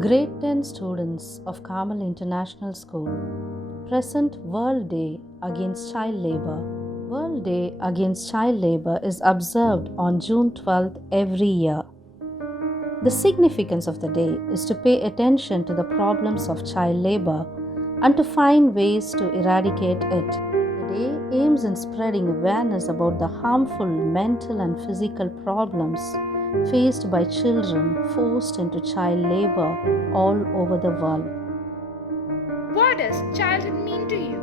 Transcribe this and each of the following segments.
Grade 10 students of Carmel International School present World Day Against Child Labor. World Day Against Child Labor is observed on June 12th every year. The significance of the day is to pay attention to the problems of child labor and to find ways to eradicate it. The day aims in spreading awareness about the harmful mental and physical problems faced by children forced into child labor all over the world. What does childhood mean to you?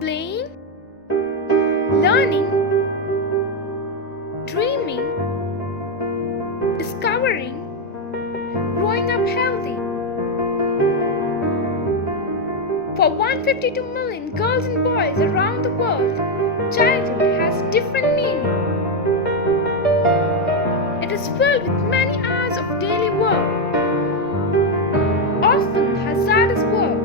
Playing, learning, dreaming, discovering, growing up healthy. For 152 million girls and boys around the world, childhood has different meaning. It is filled with many hours of daily work, often hazardous work.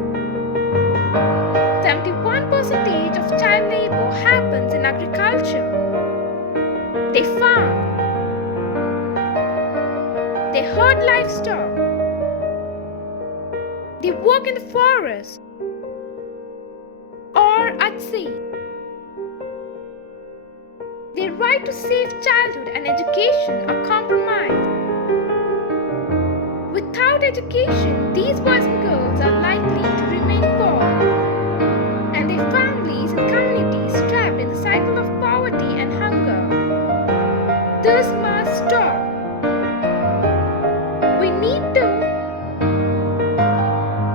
71% of child labor happens in agriculture. They farm, they herd livestock, they work in the forest or at sea. Their right to safe childhood and education are compromised. Without education, these boys and girls are likely to remain poor, and their families and communities trapped in the cycle of poverty and hunger. This must stop. We need to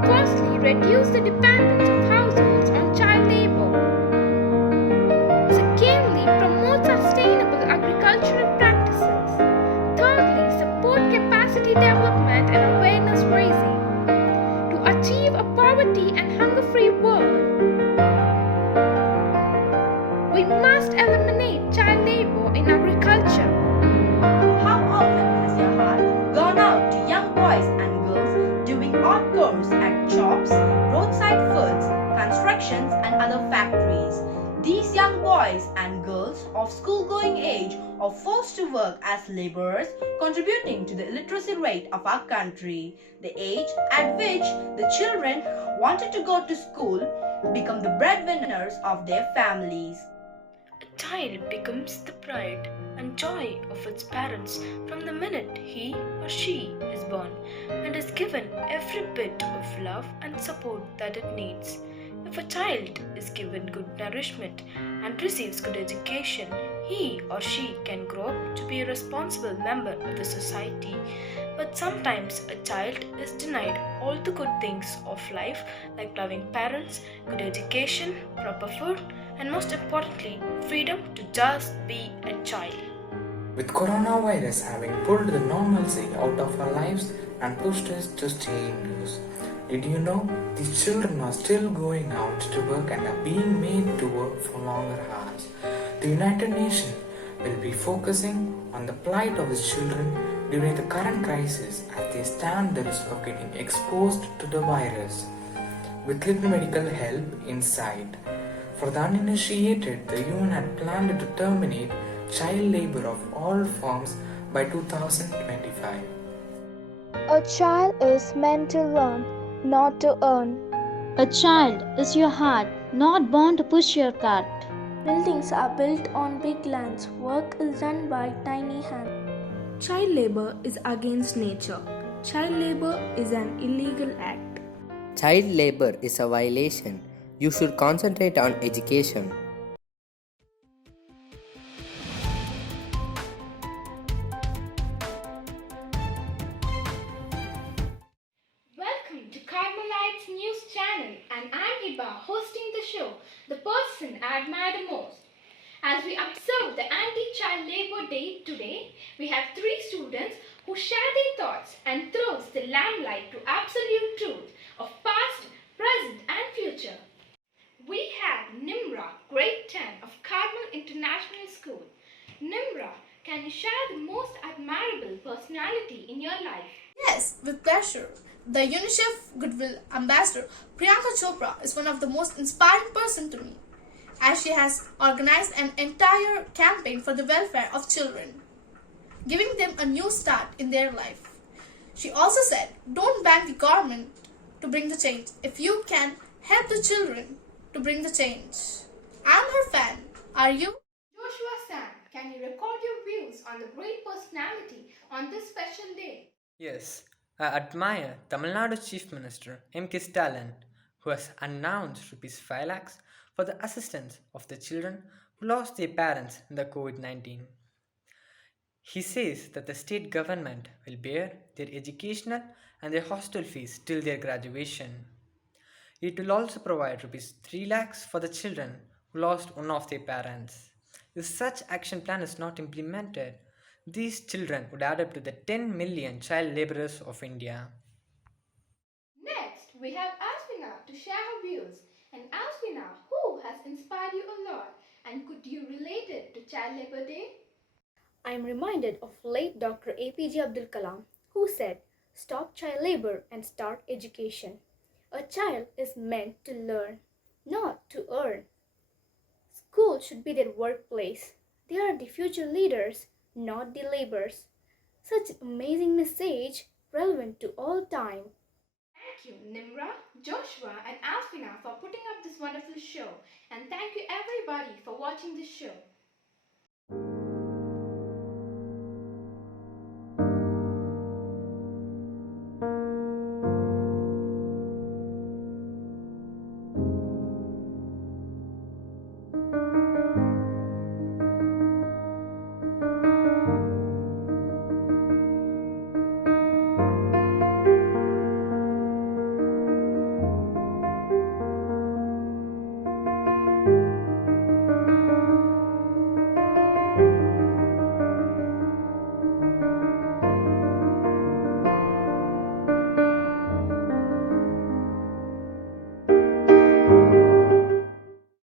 firstly reduce the dependence of households on child labor. Secondly, promote sustainable agricultural practices. Thirdly, support capacity development and awareness raising to achieve a poverty and hunger-free world. We must eliminate child labor in agriculture. How often has your heart gone out to young boys and girls doing odd chores at shops, roadside foods, constructions, and other factories? These young boys and girls of school-going age are forced to work as laborers, contributing to the illiteracy rate of our country. The age at which the children wanted to go to school become the breadwinners of their families. A child becomes the pride and joy of its parents from the minute he or she is born and is given every bit of love and support that it needs. If a child is given good nourishment and receives good education, he or she can grow up to be a responsible member of the society. But sometimes a child is denied all the good things of life like loving parents, good education, proper food, and most importantly, freedom to just be a child. With coronavirus having pulled the normalcy out of our lives and pushed us to stay indoors, did you know these children are still going out to work and are being made to work for longer hours? The United Nations will be focusing on the plight of its children during the current crisis as they stand the risk of getting exposed to the virus. With little medical help in sight, for the uninitiated, the UN had planned to terminate child labor of all forms by 2025. A child is meant to learn, not to earn. A child is your heart, not born to push your cart. Buildings are built on big lands. Work is done by tiny hands. Child labor is against nature. Child labor is an illegal act. Child labor is a violation. You should concentrate on education. Welcome to Carmelite's news channel, and I'm Hiba hosting the show, The Person I Admire the Most. As we observe the Anti-Child Labor Day today, we have three students who share their thoughts and throws the limelight to absolute truth of past, present and future. We have Nimra, grade 10 of Carmel International School. Nimra, can you share the most admirable personality in your life? Yes, with pleasure. The UNICEF Goodwill Ambassador Priyanka Chopra is one of the most inspiring person to me, as she has organized an entire campaign for the welfare of children. giving them a new start in their life. She also said, don't ban the government to bring the change if you can help the children to bring the change. I'm her fan. Are you? Joshua Sam, can you record your views on the great personality on this special day? Yes, I admire Tamil Nadu Chief Minister M.K. Stalin, who has announced Rs 5 lakhs for the assistance of the children who lost their parents in the COVID 19. He says that the state government will bear their educational and their hostel fees till their graduation. It will also provide Rs 3 lakhs for the children who lost one of their parents. If such action plan is not implemented, these children would add up to the 10 million child laborers of India. Next, we have Asvina to share her views. And Asvina, who has inspired you a lot? And could you relate it to Child Labor Day? I am reminded of late Dr. APJ Abdul Kalam, who said, "Stop child labor and start education." A child is meant to learn, not to earn. School should be their workplace. They are the future leaders, not the laborers. Such an amazing message, relevant to all time. Thank you, Nimra, Joshua, and Asvina for putting up this wonderful show. And thank you everybody for watching this show.